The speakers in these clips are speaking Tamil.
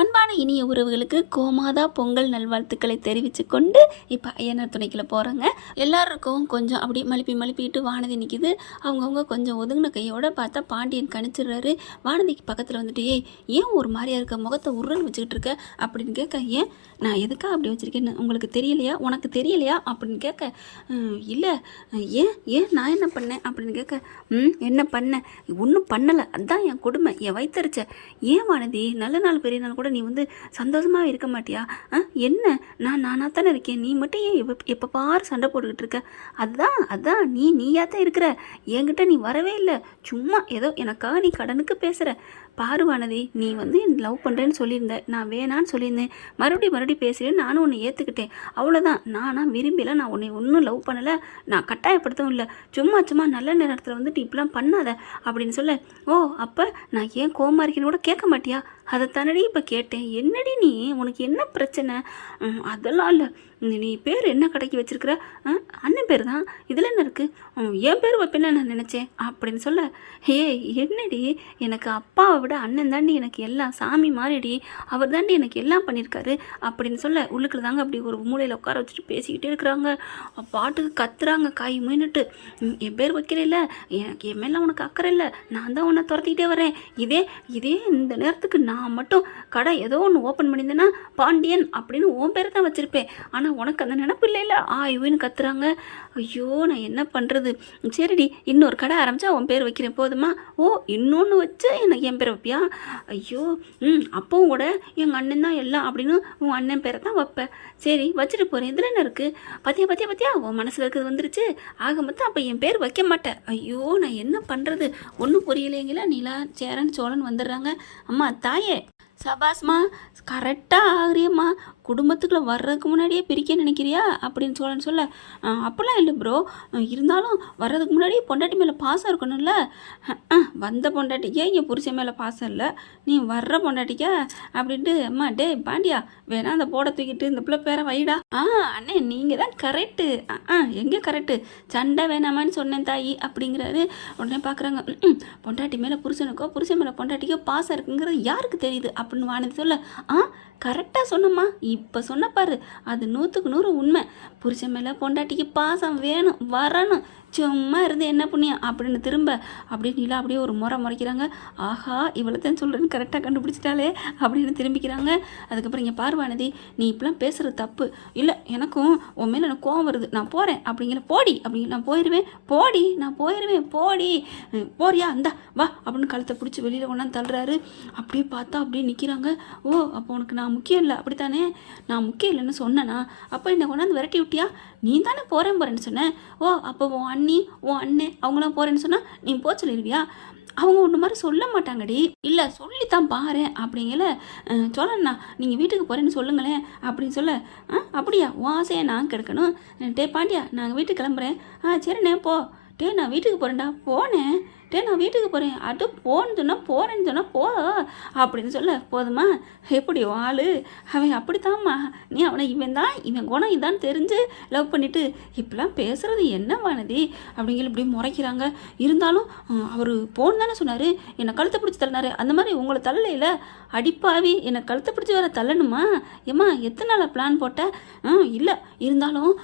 அன்பான இனிய உறவுகளுக்கு கோமாதா பொங்கல் நல்வாழ்த்துக்களை தெரிவித்து கொண்டு இப்போ ஐயனார் துணைக்கில் போகிறாங்க. எல்லாருக்கும் கொஞ்சம் அப்படி மழுப்பிட்டு வானதி நிற்கிது. அவங்கவுங்க கொஞ்சம் ஒதுங்கின கையோட பார்த்தா பாண்டியன் கணிச்சிடுறாரு. வானதிக்கு பக்கத்தில் வந்துட்டு, ஏன் ஒரு மாதிரியா இருக்க, முகத்தை உருன்னு வச்சுக்கிட்டு இருக்க அப்படின்னு கேட்க, ஏன் நான் எதுக்காக அப்படி வச்சுருக்கேன்னு உங்களுக்கு தெரியலையா, உனக்கு தெரியலையா அப்படின்னு கேட்க, இல்லை ஏன் ஏன் நான் என்ன பண்ணேன் அப்படின்னு கேட்க, என்ன பண்ணேன், ஒன்றும் பண்ணலை, அதுதான் என் கொடுமை, என் வயிற்றுச்ச. ஏன் வானதி, நல்ல நாள் பெரிய நாள் கூட நீ வந்து சந்தோஷமாக இருக்க மாட்டியா? என்ன நானாக தானே இருக்கேன், நீ மட்டும் ஏன் எப்போ பாரு சண்டை போட்டுக்கிட்டு இருக்க? அதான் நீயா தான் இருக்கிற, என்கிட்ட நீ வரவே இல்லை, சும்மா ஏதோ எனக்காக நீ கடனுக்கு பேசுகிற. பாரு வானதி, நீ வந்து லவ் பண்ணுறேன்னு சொல்லியிருந்த, நான் வேணான்னு சொல்லியிருந்தேன், மறுபடியும் பேசுகிறேன், நானும் உன்னை ஏற்றுக்கிட்டேன், அவ்வளோதான். நானா விரும்பல, நான் உன்னை ஒன்றும் லவ் பண்ணலை, நான் கட்டாயப்படுத்தவும் இல்லை, சும்மா நல்ல நேரத்தில் வந்துட்டு இப்படிலாம் பண்ணாத அப்படின்னு சொல்ல, ஓ அப்போ நான் ஏன் கோவமா இருக்கேன்னு கூட கேட்க மாட்டியா? அதை தானடி இப்போ கேட்டேன். என்னடி நீ, உனக்கு என்ன பிரச்சனை? அதெல்லாம் இல்லை, நீ பேர் என்ன கடைக்கு வச்சிருக்கிற? அண்ணன் பேர் தான், இதில் என்ன இருக்குது, என் பேர் வைப்பேன்னு நான் நினச்சேன் அப்படின்னு சொல்ல, என்னடி, எனக்கு அப்பாவை விட அண்ணன் தாண்டி எனக்கு எல்லாம், சாமி மாறிடி, அவர் தாண்டி எனக்கு எல்லாம் பண்ணியிருக்காரு அப்படின்னு சொல்ல, உள்ளுக்குள்ள தாங்க அப்படி ஒரு மூலையில் உட்கார வச்சுட்டு பேசிக்கிட்டே இருக்கிறாங்க. பாட்டுக்கு கத்துறாங்க காய் மீன்னுட்டு, என் பேர் வைக்கிறேல்ல, எனக்கு என் மேலே உனக்கு அக்கறை இல்லை, நான் தான் உன்னை துரத்திக்கிட்டே வரேன், இதே இந்த நேரத்துக்கு நான் மட்டும் கடை ஏதோ ஒன்று ஓப்பன் பண்ணியிருந்தேன்னா பாண்டியன் அப்படின்னு உன் பேரை தான் வச்சுருப்பேன், ஆனால் உனக்கு அந்த நினப்பு இல்லை இவன்னு கத்துறாங்க. ஐயோ நான் என்ன பண்ணுறது, சரிடி இன்னொரு கடை ஆரம்பித்தா உன் பேர் வைக்கிறேன் போதுமா? ஓ இன்னொன்று வச்சு எனக்கு என் பேரை வைப்பியா? ஐயோ அப்பவும் கூட எங்கள் அண்ணன் தான் எல்லாம் அப்படின்னு உன் அண்ணன் பேரை தான் வைப்பேன், சரி வச்சுட்டு போகிறேன், இதில் என்ன இருக்குது? பத்தியா உன் மனசில் இருக்கிறது வந்துருச்சு, ஆக மொத்தம் அப்போ என் பேர் வைக்க மாட்டேன். ஐயோ நான் என்ன பண்ணுறது, ஒன்றும் புரியலைங்களா? நீலா சேரன் சோழன் வந்துடுறாங்க. அம்மா தாயே, சபாஸ்மா, கரெக்டாக ஆகிறியம்மா, குடும்பத்துக்குள்ளே வர்றதுக்கு முன்னாடியே பிரிக்க நினைக்கிறியா அப்படின்னு சொல்ல, அப்படிலாம் இல்லை ப்ரோ, இருந்தாலும் வர்றதுக்கு முன்னாடியே பொண்டாட்டி மேலே பாசம் இருக்கணும்ல. வந்த பொண்டாட்டிக்கே இங்கே புருஷன் மேலே பாசம் இல்லை, நீ வர்ற பொண்டாட்டிக்கா அப்படின்ட்டு. அம்மா டே பாண்டியா, வேணா அந்த போட தூக்கிட்டு இந்த பிள்ளை பேரை வைடா. அண்ணே நீங்கள் தான் கரெக்டு, எங்கே கரெக்டு, சண்டை வேணாமான்னு சொன்னேன் தாயி அப்படிங்கிறாரு. உடனே பார்க்குறாங்க, பொண்டாட்டி மேலே புருஷனுக்கோ புருஷன் மேலே பொண்டாட்டிக்கோ பாசம் இருக்குங்கிறது யாருக்கு தெரியுது அப்படின்னு வானதி சொல்ல, கரெக்டாக சொன்னம்மா, இப்போ சொன்னப்பாரு, அது 100க்கு 100 உண்மை. புருஷன் மேலே பொண்டாட்டிக்கு பாசம் வேணும், வரணும், சும்மா இருந்து என்ன புண்ணியம் அப்படின்னு திரும்ப அப்படியே நிலா அப்படியே ஒரு முறைக்கிறாங்க. ஆஹா இவ்வளோத்தான் சொல்கிறேன்னு கரெக்டாக கண்டுபிடிச்சிட்டாலே அப்படின்னு திரும்பிக்கிறாங்க. அதுக்கப்புறம் இங்கே பார்வானதி, நீ இப்பெல்லாம் பேசுகிறது தப்பு இல்லை, எனக்கும் உன் மேலே எனக்கு கோவம் வருது, நான் போகிறேன் அப்படிங்கிற, போடி அப்படிங்கிற, நான் போயிடுவேன் போடி போறியா, இந்தா வா அப்படின்னு கழுத்தை பிடிச்சி வெளியில் கொண்டாந்து தள்ளுறாரு. அப்படியே பார்த்தா அப்படியே நிற்கிறாங்க. ஓ அப்போ உனக்கு நான் முக்கியம் இல்லை அப்படித்தானே? நான் முக்கியம் இல்லைன்னு சொன்னேனா? அப்போ என்னை கொண்டாந்து விரட்டி விட்டியா? நீ தானே போகிறேன்னு சொன்னேன். ஓ அப்போ உன் அண்ணன் அவங்களாம் போகிறேன்னு சொன்னால் நீ போ சொல்லிடுவியா? அவங்க ஒன்று மாதிரி சொல்ல மாட்டாங்கடி. இல்லை சொல்லித்தான் பாரு அப்படிங்கல. சொல்லண்ணா நீங்கள் வீட்டுக்கு போகிறேன்னு சொல்லுங்களேன் அப்படின்னு சொல்ல, அப்படியா உன் ஆசையை நான் கெடுக்கணும்? டே பாண்டியா நாங்கள் வீட்டுக்கு கிளம்புறேன். சரிண்ணே போ. டே நான் வீட்டுக்கு போகிறேன்டா. போனேன். டே நான் வீட்டுக்கு போகிறேன். அது போகிறேன்னு சொன்னால் போ அப்படின்னு சொல்ல, போதுமா? எப்படி ஆள் அவன் அப்படித்தாம்மா, நீ அவனை இவன் குணம் இதான்னு தெரிஞ்சு லவ் பண்ணிவிட்டு இப்படிலாம் பேசுகிறது என்ன வானதி அப்படிங்கிற இப்படி முறைக்கிறாங்க. இருந்தாலும் அவர் போன்னு தானே சொன்னார், என்னை கழுத்தை பிடிச்சி தள்ளினாரு, அந்த மாதிரி உங்களை தள்ளலையில் அடிப்பாவி, என்னை கழுத்தை பிடிச்சி வேற தள்ளணுமா? ஏம்மா எத்தனை நாளாக பிளான் போட்டேன்? இல்லை இருந்தாலும்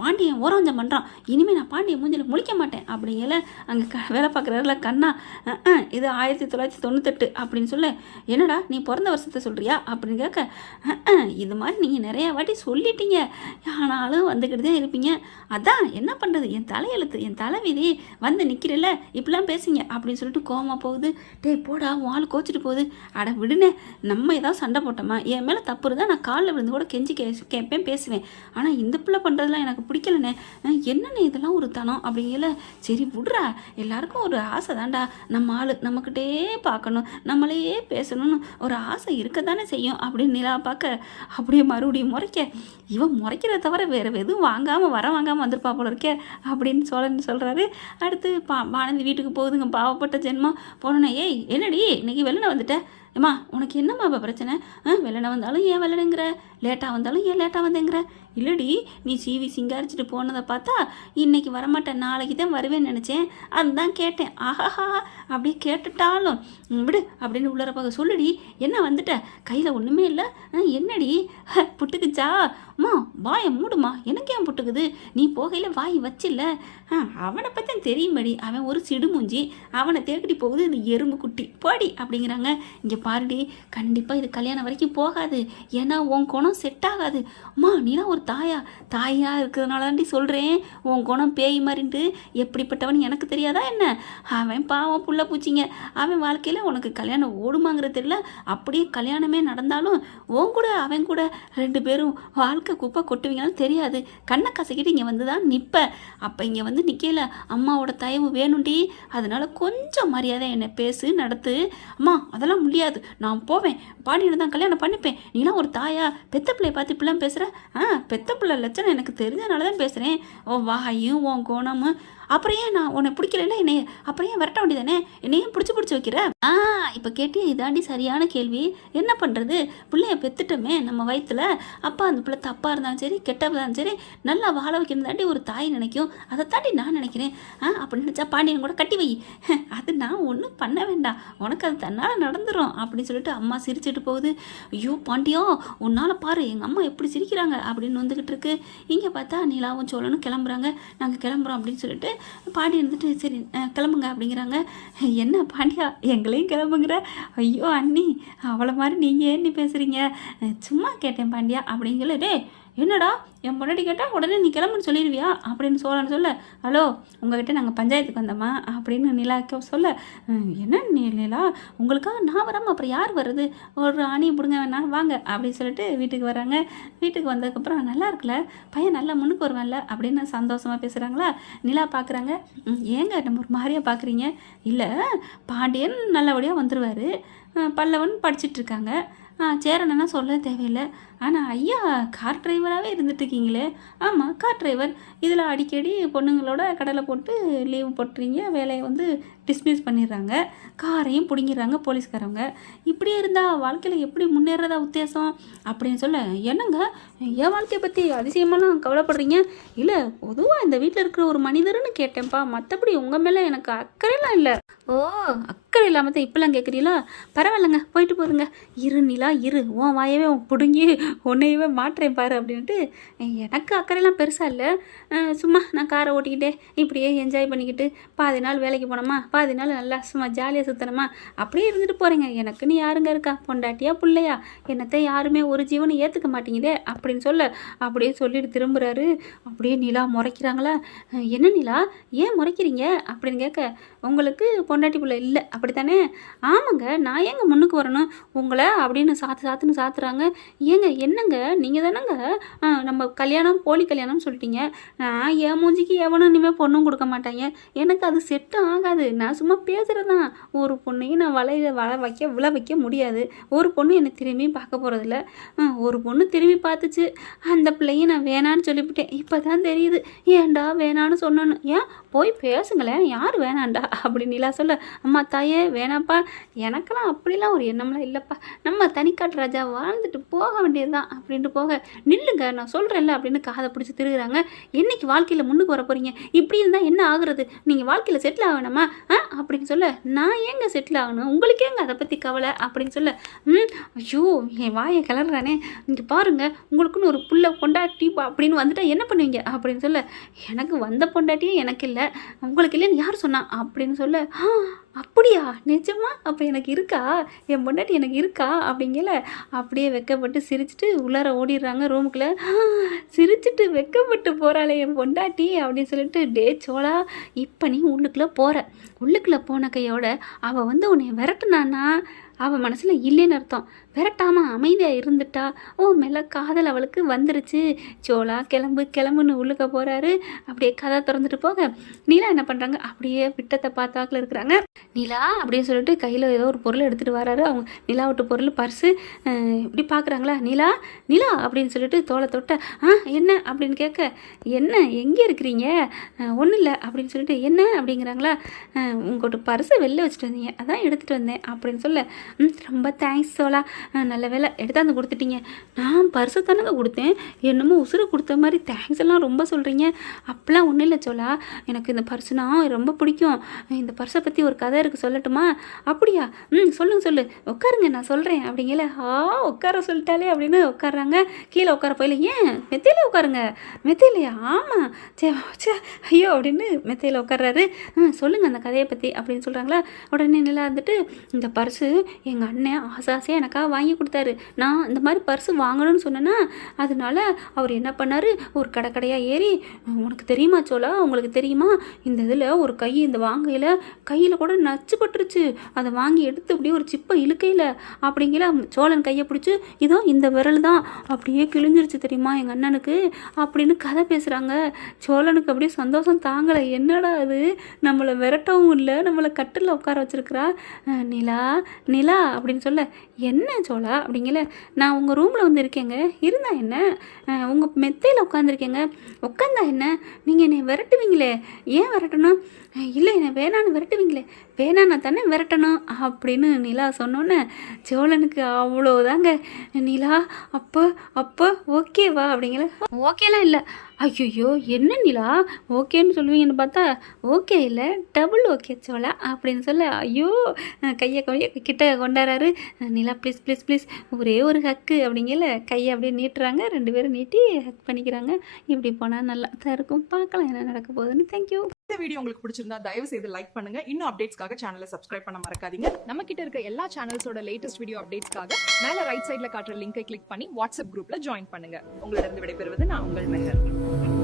பாண்டியன் ஓரவஞ்சம் பண்ணுறான், இனிமேல் நான் பாண்டியன் மூஞ்சில் முழிக்க மாட்டேன் அப்படிங்கல. அங்கே வேலை பார்க்குறாருல கண்ணா, இது 1998 அப்படின்னு சொல்ல, என்னடா நீ பிறந்த வருஷத்தை சொல்கிறியா அப்படின்னு கேட்க, இது மாதிரி நீங்கள் நிறையா வாட்டி சொல்லிட்டீங்க, ஆனாலும் வந்துக்கிட்டு தான் இருப்பீங்க, அதான் என்ன பண்ணுறது, என் தலையெழுத்து, என் தலைவிதி வந்து நிற்கிறல்ல, இப்படிலாம் பேசுங்க அப்படின்னு சொல்லிட்டு கோவமாக போகுது. டேய் போடா உன் ஆள் கோச்சிட்டு போகுது. அட விடுனே, நம்ம ஏதாவது சண்டை போட்டோமா, என் மேலே தப்பு இருந்தால் நான் காலில் விழுந்து கூட கெஞ்சி கேட்பேன் பேசுவேன், ஆனால் இந்த பிள்ளை பண்ணுறதுலாம் எனக்கு பிடிக்கலண்ணே, என்னண்ணே இதெல்லாம் ஒரு தனம் அப்படிங்கல. சரி விட்றா, எல்லாருக்கும் ஒரு ஆசை தான்டா, நம்ம ஆள் நம்மக்கிட்டே பார்க்கணும், நம்மளையே பேசணும்னு ஒரு ஆசை இருக்க தானே செய்யும் அப்படின்னு நிலா பார்க்க, அப்படியே மறுபடியும் முறைக்க, இவன் முறைக்கிறத தவிர வேறு எதுவும் வாங்காமல் வந்திருப்பா போல இருக்கே அப்படின்னு சொல்கிறாரு. அடுத்து வானதி வீட்டுக்கு போகுதுங்க. பாவப்பட்ட ஜென்மம் போனோன்னே, என்னடி இன்னைக்கு வெளில வந்துட்டேன், ஏம்மா உனக்கு என்னம்மா இப்போ பிரச்சனை? வெள்ளனை வந்தாலும் ஏன் வெள்ளனைங்கிற, லேட்டாக வந்தாலும் ஏன் லேட்டாக வந்தேங்கிற? இல்லடி, நீ சீவி சிங்காரிச்சிட்டு போனதை பார்த்தா இன்னைக்கு வரமாட்டேன், நாளைக்கு தான் வருவேன்னு நினச்சேன், அதுதான் கேட்டேன். ஆஹாஹா அப்படியே கேட்டுட்டாலும் விடு அப்படின்னு உள்ளர பார்க்க சொல்லுடி. என்ன வந்துட்ட, கையில் ஒன்றுமே இல்லை, என்னடி புட்டுக்குச்சா? அம்மா வாயை மூடுமா, எனக்கு ஏன் புட்டுக்குது? நீ போகையில் வாய் வச்சில்ல. அவனை பற்றி தெரியும்படி, அவன் ஒரு சிடுமூஞ்சி, அவனை தேக்கிட்டி போகுது இந்த எறும்பு குட்டி, போடி அப்படிங்கிறாங்க. இங்கே பாருடி, கண்டிப்பாக இது கல்யாணம் வரைக்கும் போகாது, ஏன்னா உன் குணம் செட் ஆகாது. அம்மா நீலாம் ஒரு தாயாக இருக்கிறதுனால தாண்டி சொல்கிறேன், உன் குணம் பேய் மாதிரின்ட்டு. எப்படிப்பட்டவன் எனக்கு தெரியாதா என்ன? அவன் பாவம் புள்ள பூச்சிங்க, அவன் வாழ்க்கையில் உனக்கு கல்யாணம் ஓடுமாங்கிறது தெரியல. அப்படியே கல்யாணமே நடந்தாலும் உன் கூட அவன் கூட 2 பேரும் வாழ்க்கை குப்பை கொட்டுவீங்கன்னு தெரியாது. கண்ணை கசக்கிட்டு இங்கே வந்து தான் நிற்ப. அப்போ இங்கே வந்து நிற்கல, அம்மாவோட தயவு வேணும்டி, அதனால் கொஞ்சம் மரியாதை என்னை பேசு நடத்து. அம்மா அதெல்லாம் முடியாது, நான் போவேன், பாண்டியனை தான் கல்யாணம் பண்ணிப்பேன். நீலாம் ஒரு தாயா, பெத்த பிள்ளையை பார்த்து இப்படிலாம் பேசுகிற? பெத்த பிள்ளை லட்சணம் எனக்கு தெரிஞ்சனால தான் பேசுகிறேன். உன் வாயும் உன் கோணமும், அப்புறம் ஏன் நான் உன்னை பிடிக்கல என்னைய, அப்புறம் ஏன் விரட்ட வேண்டியதானே, என்னையும் பிடிச்சி வைக்கிற? இப்போ கேட்டியா, இதாண்டி சரியான கேள்வி. என்ன பண்ணுறது, பிள்ளைய பெத்துட்டோமே நம்ம வயிற்றுல, அப்பா அந்த பிள்ளை தப்பாக இருந்தாலும் சரி கெட்டதாக இருந்தாலும் சரி நல்லா வாழ வைக்கணும் தாண்டி ஒரு தாய் நினைக்கும். அதை தாண்டி நான் நினைக்கிறேன். அப்படி நினச்சா பாண்டியன் கூட கட்டி வை, அது நான் ஒன்றும் பண்ண வேண்டாம், உனக்கு அது தன்னால் நடந்துடும் அப்படின்னு சொல்லிட்டு அம்மா சிரிச்சுட்டு போகுது. ஐயோ பாண்டியோ, உன்னால் பாரு எங்கள் அம்மா எப்படி சிரிக்கிறாங்க அப்படின்னு வந்துக்கிட்டு இருக்கு. இங்கே பார்த்தா நிலாவும் சோழனும் கிளம்புறாங்க. நாங்கள் கிளம்புறோம் அப்படின்னு சொல்லிட்டு பாண்டி இருந்துட்டு சரி கிளம்புங்க அப்படிங்கிறாங்க. என்ன பாண்டியா எங்களையும் கிளம்புங்கிற? ஐயோ அண்ணி, அவளை மாதிரி நீங்கள் ஏன் நீ பேசுகிறீங்க, சும்மா கேட்டேன் பாண்டியா அப்படிங்கல. டே என்னடா என் பொண்டாட்டி கேட்டால் உடனே நீ கிளம்புன்னு சொல்லிடுவியா அப்படின்னு சோழன்னு சொல்ல, ஹலோ உங்ககிட்ட நாங்கள் பஞ்சாயத்துக்கு வந்தோமா அப்படின்னு நிலா சொல்ல, என்ன நிலா உங்களுக்காக நான் வராமல் அப்புறம் யார் வர்றது, ஒரு ஆணியை பிடுங்க வேணா வாங்க அப்படின்னு சொல்லிட்டு வீட்டுக்கு வராங்க. வீட்டுக்கு வந்ததுக்கப்புறம் நல்லா இருக்குல்ல பையன், நல்லா முன்னுக்கு வருவான்ல அப்படின்னு சந்தோஷமாக பேசுகிறாங்களா. நிலா பார்க்குறாங்க. ஏங்க நம்ம ஒரு மாதிரியாக பார்க்குறீங்க? இல்லை பாண்டியன் நல்லபடியாக வந்துடுவார், பல்லவன் படிச்சிட்ருக்காங்க, சேரனா சொல்ல தேவையில்லை. ஆனால் ஐயா கார் டிரைவராகவே இருந்துட்டுருக்கீங்களே. ஆமாம் கார் டிரைவர், இதில் அடிக்கடி பொண்ணுங்களோட கடலை போட்டு லீவு போட்டுறீங்க, வேலையை வந்து டிஸ்மிஸ் பண்ணிடுறாங்க, காரையும் பிடிங்கிடுறாங்க போலீஸ்காரவங்க. இப்படியே இருந்தால் வாழ்க்கையில் எப்படி முன்னேறதா உத்தேசம் அப்படின்னு சொல்ல, என்னங்க என் வாழ்க்கையை பற்றி அதிசயமெல்லாம் கவலைப்படுறீங்க? இல்லை பொதுவாக இந்த வீட்டில் இருக்கிற ஒரு மனிதர்னு கேட்டேன்ப்பா, மற்றபடி உங்கள் மேலே எனக்கு அக்கறையெல்லாம் இல்லை. ஓ அக்கறை இல்லாமல் தான் இப்பெல்லாம் கேட்குறீங்களா? பரவாயில்லைங்க போயிட்டு போதுங்க. இரு நிலா இரு, உன் வாயவே பிடுங்கி உன்னையவே மாட்டுறேன் பாரு அப்படின்ட்டு. எனக்கு அக்கறையெல்லாம் பெருசாக இல்லை, சும்மா நான் காரை ஓட்டிக்கிட்டே இப்படியே என்ஜாய் பண்ணிக்கிட்டு பாதி நாள் வேலைக்கு போனோமா, பாதி நாள் நல்லா சும்மா ஜாலியாக சுற்றணுமா, அப்படியே இருந்துட்டு போகிறேங்க. எனக்குன்னு யாருங்க இருக்கா, பொண்டாட்டியா பிள்ளையா, என்னத்தை யாருமே ஒரு ஜீவனை ஏற்றுக்க மாட்டேங்குதே அப்படின்னு சொல்ல, அப்படியே சொல்லிட்டு திரும்புகிறாரு. அப்படியே நிலா முறைக்கிறாங்களா. என்ன நிலா ஏன் முறைக்கிறீங்க அப்படின்னு கேட்க, உங்களுக்கு பொண்டாட்டி பிள்ளை இல்லை அப்படித்தானே? ஆமாங்க, நான் ஏங்க முன்னுக்கு வரணும் உங்களை அப்படின்னு சாத்துன்னு சாத்துறாங்க. ஏங்க என்னங்க நீங்கள் தானேங்க நம்ம கல்யாணம் போலி கல்யாணம்னு சொல்லிட்டீங்க. நான் என் மூஞ்சிக்கு எவனும் இனிமேல் பொண்ணும் கொடுக்க மாட்டாங்க, எனக்கு அது செட்டும் ஆகாது, நான் சும்மா பேசுகிறது தான். ஒரு பொண்ணையும் நான் விழ வைக்க முடியாது, ஒரு பொண்ணு என்னை திரும்பி பார்க்க போகிறதில்ல. ஒரு பொண்ணு திரும்பி பார்த்துச்சு, அந்த பிள்ளையும் நான் வேணான்னு சொல்லிவிட்டேன். இப்போ தான் தெரியுது ஏன்டா வேணான்னு சொன்னேன்னு. ஏன் போய் பேசுங்களேன், யார் வேணாண்டா அப்படின்னு நிலா சொல்ல, அம்மா தாயே வேணாப்பா, எனக்கெல்லாம் அப்படிலாம் ஒரு எண்ணம்லாம் இல்லைப்பா, நம்ம தனிக்காட்டு ராஜா வாழ்ந்துட்டு போக வேண்டியது தான் அப்படின்ட்டு போக, நில்லுங்க நான் சொல்கிறேன்ல அப்படின்னு காதை பிடிச்சி திருகுறாங்க. என்னைக்கு வாழ்க்கையில் முன்னுக்கு வர போகிறீங்க, இப்படி இருந்தால் என்ன ஆகுறது, நீங்கள் வாழ்க்கையில் செட்டில் ஆகணுமா அப்படின்னு சொல்ல, நான் ஏங்க செட்டில் ஆகணும், உங்களுக்கு ஏங்க அதை பற்றி கவலை அப்படின்னு சொல்ல, ஐயோ என் வாயை கிளறானே, இங்கே பாருங்கள் உங்களுக்குன்னு ஒரு புள்ள பொண்டாட்டி அப்படின்னு வந்துட்டா என்ன பண்ணுவீங்க அப்படின்னு சொல்ல, எனக்கு வந்த பொண்டாட்டியே எனக்கு இல்லை, உங்களுக்கு இல்லைன்னு யார் சொன்னா அப்படின்னு சொல்ல, அப்படியா நிஜமா, அப்போ எனக்கு இருக்கா, என் பொண்டாட்டி எனக்கு இருக்கா அப்படிங்கல. அப்படியே வெக்கப்பட்டு சிரிச்சுட்டு உள்ளார ஓடிடுறாங்க ரூமுக்குள்ளே. சிரிச்சுட்டு வெக்கப்பட்டு போகிறாளே என் பொண்டாட்டி அப்படின்னு சொல்லிட்டு, டே சோழா இப்போ நீ உள்ளுக்குள்ளே போன கையோட அவள் வந்து உன்னை விரட்டுனான்னா அவள் மனசில் இல்லைன்னு அர்த்தம். விரட்டாமல் அமைதியாக இருந்துட்டா ஓ மேலே காதல் அவளுக்கு வந்துருச்சு. சோளா கிளம்புன்னு உள்ளுக்க போகிறாரு. அப்படியே கதை திறந்துட்டு போக நிலா என்ன பண்ணுறாங்க, அப்படியே விட்டத்தை பார்த்தாக்கில் இருக்கிறாங்க. நிலா அப்படின்னு சொல்லிட்டு கையில் ஏதோ ஒரு பொருள் எடுத்துகிட்டு வராரு. அவங்க நிலா விட்டு பொருள் பர்ஸு. இப்படி பார்க்குறாங்களா, நிலா அப்படின்னு சொல்லிட்டு தோலை தொட்ட, என்ன அப்படின்னு கேட்க, என்ன எங்கே இருக்கிறீங்க, ஒன்றும் இல்லை அப்படின்னு சொல்லிட்டு, என்ன அப்படிங்கிறாங்களா, உங்கள்கிட்ட பர்ஸை வெளில வச்சுட்டு வந்தீங்க, அதான் எடுத்துகிட்டு வந்தேன் அப்படின்னு சொல்ல, ரொம்ப தேங்க்ஸ் சோலா, நல்ல வேலை எடுத்தாந்து கொடுத்துட்டீங்க. நான் பர்ஸை தானங்க கொடுத்தேன், என்னமோ உசுறு கொடுத்த மாதிரி தேங்க்ஸ் எல்லாம் ரொம்ப சொல்கிறீங்க. அப்பெல்லாம் ஒன்றும் இல்லை சோலா, எனக்கு இந்த பர்ஸுனா ரொம்ப பிடிக்கும். இந்த பர்ஸை பற்றி ஒரு கதை இருக்குது சொல்லட்டுமா? அப்படியா? சொல்லு உட்காருங்க நான் சொல்கிறேன் அப்படிங்கல. உட்கார சொல்லிட்டாலே அப்படின்னு உட்காடுறாங்க. கீழே உட்கார போயில, ஏன் மெத்தையிலே உட்காருங்க. மெத்தையிலையா? ஆமாம். சே ஐயோ அப்படின்னு மெத்தையில் உட்கார்றாரு. சொல்லுங்கள் அந்த கதையை பற்றி அப்படின்னு சொல்கிறாங்களா. உடனே நிலா வந்துட்டு, இந்த பர்ஸு எங்கள் அண்ணன் ஆசையாக எனக்காக வாங்கி கொடுத்தாரு. நான் இந்த மாதிரி பர்ஸு வாங்கணும்னு சொன்னேன்னா அதனால அவர் என்ன பண்ணார், ஒரு கடையாக ஏறி, உனக்கு தெரியுமா சோலா, உங்களுக்கு தெரியுமா இந்த இதில் ஒரு கை, இந்த வாங்கையில் கையில் கூட நச்சு பட்டுருச்சு. அதை வாங்கி எடுத்து அப்படியே ஒரு சிப்பை இழுக்கையில் அப்படிங்கிற சோழன் கையை பிடிச்சி, இதோ இந்த விரல் தான் அப்படியே கிழிஞ்சிருச்சு தெரியுமா எங்கள் அண்ணனுக்கு அப்படின்னு கதை பேசுகிறாங்க. சோழனுக்கு அப்படியே சந்தோஷம் தாங்கலை. என்னடா அது, நம்மளை விரட்டவும் இல்லை, நம்மளை கட்டில் உட்கார வச்சிருக்கிறா. நிலா அப்படின்னு சொல்ல, என்ன சோழா அப்படிங்கல. நான் உங்கள் ரூமில் வந்து இருக்கேங்க, இருந்தா என்ன, உங்கள் மெத்தையில் உட்காந்துருக்கேங்க, உட்காந்தா என்ன, நீங்கள் என்னை விரட்டுவீங்களே, ஏன் விரட்டணும்? இல்லை என்னை வேணான்னு விரட்டுவீங்களே, வேணான்னா தானே விரட்டணும் அப்படின்னு நிலா சொன்னோன்னே சோழனுக்கு அவ்வளோதாங்க. நிலா அப்போ ஓகேவா அப்படிங்கிற. ஓகேலாம் இல்லை. ஐயோ என்ன நிலா ஓகேன்னு சொல்லுவீங்கன்னு பார்த்தா ஓகே இல்லை, டபுள் ஓகே சோழா அப்படின்னு சொல்ல, ஐயோ கையை கிட்ட கொண்டாடுறாரு. நிலா ப்ளீஸ் ஒரே ஒரு ஹக்கு அப்படிங்கல. கையை அப்படியே நீட்டுறாங்க, 2 பேரும் நீட்டி ஹக் பண்ணிக்கிறாங்க. இப்படி போனால் நல்லா தான் இருக்கும். பார்க்கலாம் என்ன நடக்க போகுதுன்னு. தேங்க்யூ. இந்த வீடியோ உங்களுக்கு பிடிச்சிருந்தா தயவு செய்து லைக் பண்ணுங்க. இன்னும் அப்டேட்ஸ்க்காக சேனலை சப்ஸ்கிரைப் பண்ண மறக்காதீங்க. நம்ம கிட்ட இருக்க எல்லா சேனல்ஸோட லேட்டஸ்ட் வீடியோ அப்டேட்ஸ்க்காக மேல ரைட் சைடுல காட்டுற லிங்கை கிளிக் பண்ணி வாட்ஸ்அப் குரூப்ல ஜாயின் பண்ணுங்க. உங்களிடம் விடைபெறுவது நான் உங்கள் மெஹர்.